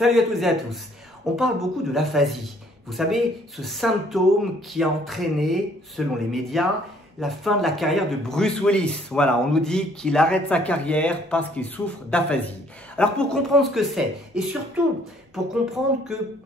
Salut à toutes et à tous. On parle beaucoup de l'aphasie. Vous savez, ce symptôme qui a entraîné, selon les médias, la fin de la carrière de Bruce Willis. Voilà, on nous dit qu'il arrête sa carrière parce qu'il souffre d'aphasie. Alors pour comprendre ce que c'est, et surtout pour comprendre que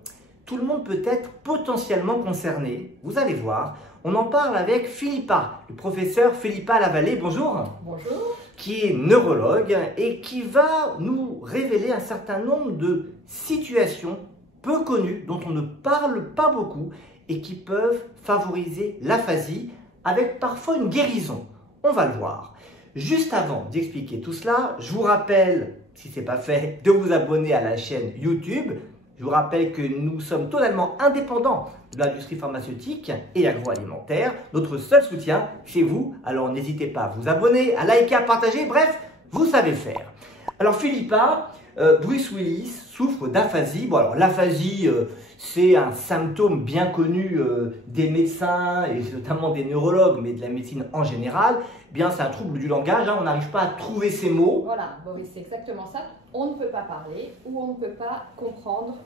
tout le monde peut être potentiellement concerné, vous allez voir, on en parle avec Philippa, le professeur Philippa Lavallée. Bonjour. Bonjour. Qui est neurologue et qui va nous révéler un certain nombre de situations peu connues, dont on ne parle pas beaucoup et qui peuvent favoriser l'aphasie avec parfois une guérison. On va le voir. Juste avant d'expliquer tout cela, je vous rappelle, si ce n'est pas fait, de vous abonner à la chaîne YouTube. Je vous rappelle que nous sommes totalement indépendants de l'industrie pharmaceutique et agroalimentaire. Notre seul soutien, c'est vous. Alors n'hésitez pas à vous abonner, à liker, à partager. Bref, vous savez faire. Alors Philippa, Bruce Willis souffre d'aphasie. Bon alors l'aphasie, c'est un symptôme bien connu des médecins et notamment des neurologues, mais de la médecine en général. Bien, c'est un trouble du langage, hein, on n'arrive pas à trouver ces mots. Voilà, Boris, c'est exactement ça. On ne peut pas parler ou on ne peut pas comprendre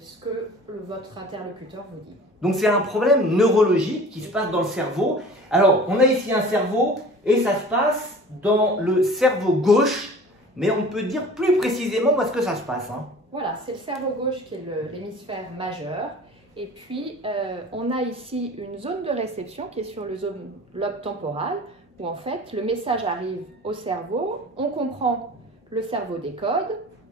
ce que votre interlocuteur vous dit. Donc c'est un problème neurologique qui se passe dans le cerveau. Alors, on a ici un cerveau et ça se passe dans le cerveau gauche, mais on peut dire plus précisément où est-ce que ça se passe. Hein. Voilà, c'est le cerveau gauche qui est l'hémisphère majeur. Et puis, on a ici une zone de réception qui est sur le lobe temporal, où en fait, le message arrive au cerveau, on comprend, le cerveau décode,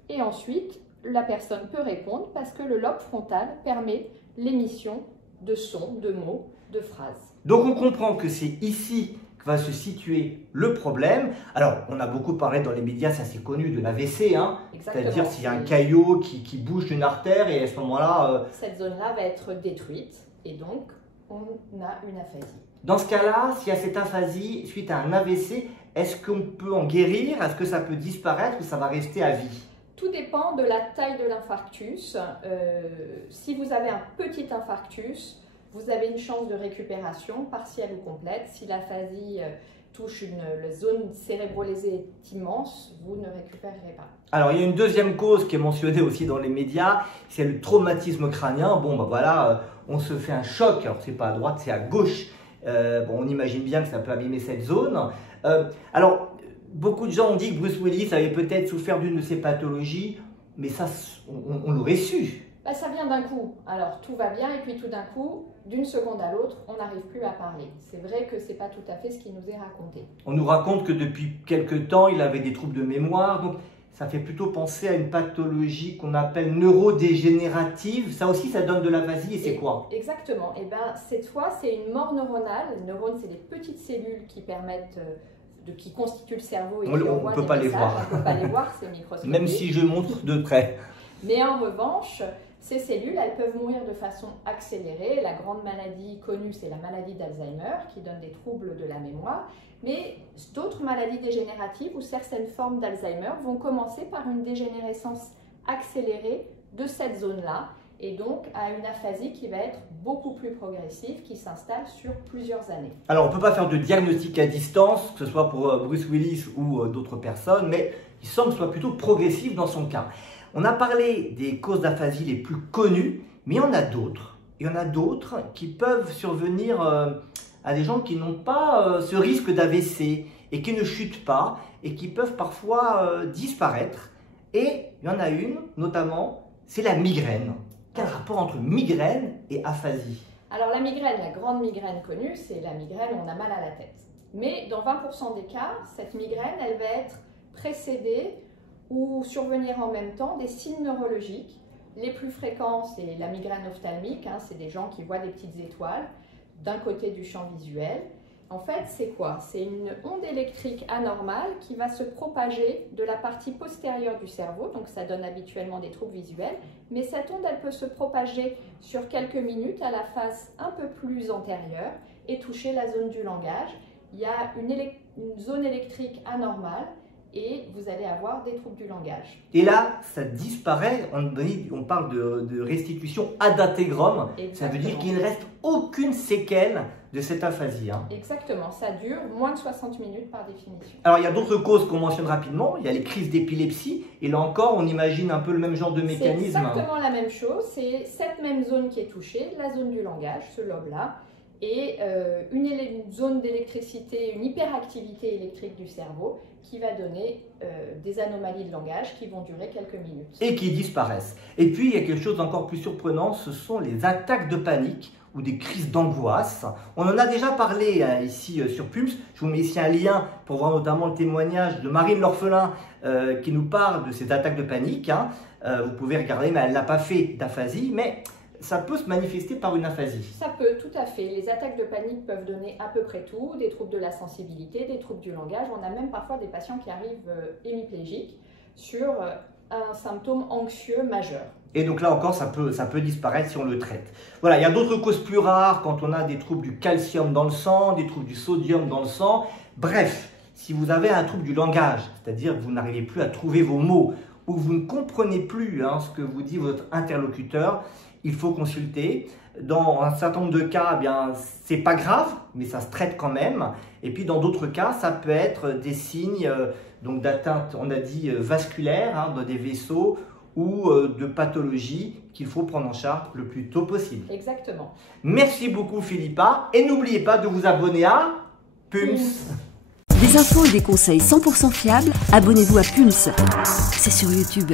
et ensuite, la personne peut répondre parce que le lobe frontal permet l'émission de sons, de mots, de phrases. Donc on comprend que c'est ici que va se situer le problème. Alors, on a beaucoup parlé dans les médias, c'est assez connu, de l'AVC, hein, c'est-à-dire s'il y a un caillot qui bouge une artère et à ce moment-là... Cette zone-là va être détruite et donc on a une aphasie. Dans ce cas-là, s'il y a cette aphasie suite à un AVC, est-ce qu'on peut en guérir? Est-ce que ça peut disparaître ou ça va rester à vie? Tout dépend de la taille de l'infarctus. Si vous avez un petit infarctus, vous avez une chance de récupération partielle ou complète. Si l'aphasie touche la zone cérébrolésée est immense, vous ne récupérerez pas. Alors, il y a une deuxième cause qui est mentionnée aussi dans les médias, c'est le traumatisme crânien. Bon, ben voilà, on se fait un choc, alors c'est pas à droite, c'est à gauche. Bon, on imagine bien que ça peut abîmer cette zone. Alors, beaucoup de gens ont dit que Bruce Willis avait peut-être souffert d'une de ces pathologies, mais ça, on l'aurait su. Bah, ça vient d'un coup. Alors, tout va bien, et puis tout d'un coup, d'une seconde à l'autre, on n'arrive plus à parler. C'est vrai que ce n'est pas tout à fait ce qui nous est raconté. On nous raconte que depuis quelque temps, il avait des troubles de mémoire, donc ça fait plutôt penser à une pathologie qu'on appelle neurodégénérative. Ça aussi, ça donne de l'aphasie, et c'est quoi? Exactement. Et ben, cette fois, c'est une mort neuronale. Les neurones, c'est des petites cellules qui permettent... qui constituent le cerveau et qui on ne peut pas les voir. On ne peut pas les voir, c'est microscopique. Même si je montre de près. Mais en revanche, ces cellules, elles peuvent mourir de façon accélérée. La grande maladie connue, c'est la maladie d'Alzheimer, qui donne des troubles de la mémoire. Mais d'autres maladies dégénératives ou certaines formes d'Alzheimer vont commencer par une dégénérescence accélérée de cette zone-là, et donc à une aphasie qui va être beaucoup plus progressive, qui s'installe sur plusieurs années. Alors, on ne peut pas faire de diagnostic à distance, que ce soit pour Bruce Willis ou d'autres personnes, mais il semble que ce soit plutôt progressif dans son cas. On a parlé des causes d'aphasie les plus connues, mais il y en a d'autres. Il y en a d'autres qui peuvent survenir à des gens qui n'ont pas ce risque d'AVC et qui ne chutent pas et qui peuvent parfois disparaître. Et il y en a une, notamment, c'est la migraine. Quel rapport entre migraine et aphasie? Alors la migraine, la grande migraine connue, c'est la migraine où on a mal à la tête. Mais dans 20% des cas, cette migraine, elle va être précédée ou survenir en même temps des signes neurologiques. Les plus fréquents, c'est la migraine ophtalmique, hein, c'est des gens qui voient des petites étoiles d'un côté du champ visuel. En fait, c'est quoi? C'est une onde électrique anormale qui va se propager de la partie postérieure du cerveau, donc ça donne habituellement des troubles visuels, mais cette onde, elle peut se propager sur quelques minutes à la face un peu plus antérieure et toucher la zone du langage. Il y a une zone électrique anormale et vous allez avoir des troubles du langage. Et là, ça disparaît, on parle de restitution ad intégram, ça veut dire qu'il ne reste aucune séquelle de cette aphasie. Exactement, ça dure moins de 60 minutes par définition. Alors il y a d'autres causes qu'on mentionne rapidement, il y a les crises d'épilepsie, et là encore on imagine un peu le même genre de mécanisme. C'est exactement la même chose, c'est cette même zone qui est touchée, la zone du langage, ce lobe-là, et une zone d'électricité, une hyperactivité électrique du cerveau qui va donner des anomalies de langage qui vont durer quelques minutes. Et qui disparaissent. Et puis il y a quelque chose d'encore plus surprenant, ce sont les attaques de panique ou des crises d'angoisse. On en a déjà parlé ici sur PUMS. Je vous mets ici un lien pour voir notamment le témoignage de Marine L'Orphelin qui nous parle de ces attaques de panique. Vous pouvez regarder, mais elle n'a pas fait d'aphasie, mais ça peut se manifester par une aphasie. Ça peut, tout à fait. Les attaques de panique peuvent donner à peu près tout, des troubles de la sensibilité, des troubles du langage. On a même parfois des patients qui arrivent hémiplégiques sur un symptôme anxieux majeur. Et donc là encore, ça peut disparaître si on le traite. Voilà, il y a d'autres causes plus rares quand on a des troubles du calcium dans le sang, des troubles du sodium dans le sang. Bref, si vous avez un trouble du langage, c'est-à-dire que vous n'arrivez plus à trouver vos mots ou que vous ne comprenez plus ce que vous dit votre interlocuteur, il faut consulter. Dans un certain nombre de cas, c'est pas grave, mais ça se traite quand même. Et puis dans d'autres cas, ça peut être des signes d'atteinte, on a dit vasculaire, dans des vaisseaux ou de pathologie qu'il faut prendre en charge le plus tôt possible. Exactement. Merci beaucoup Philippa et n'oubliez pas de vous abonner à PUMS. Des infos et des conseils 100% fiables, abonnez-vous à PUMS. C'est sur YouTube.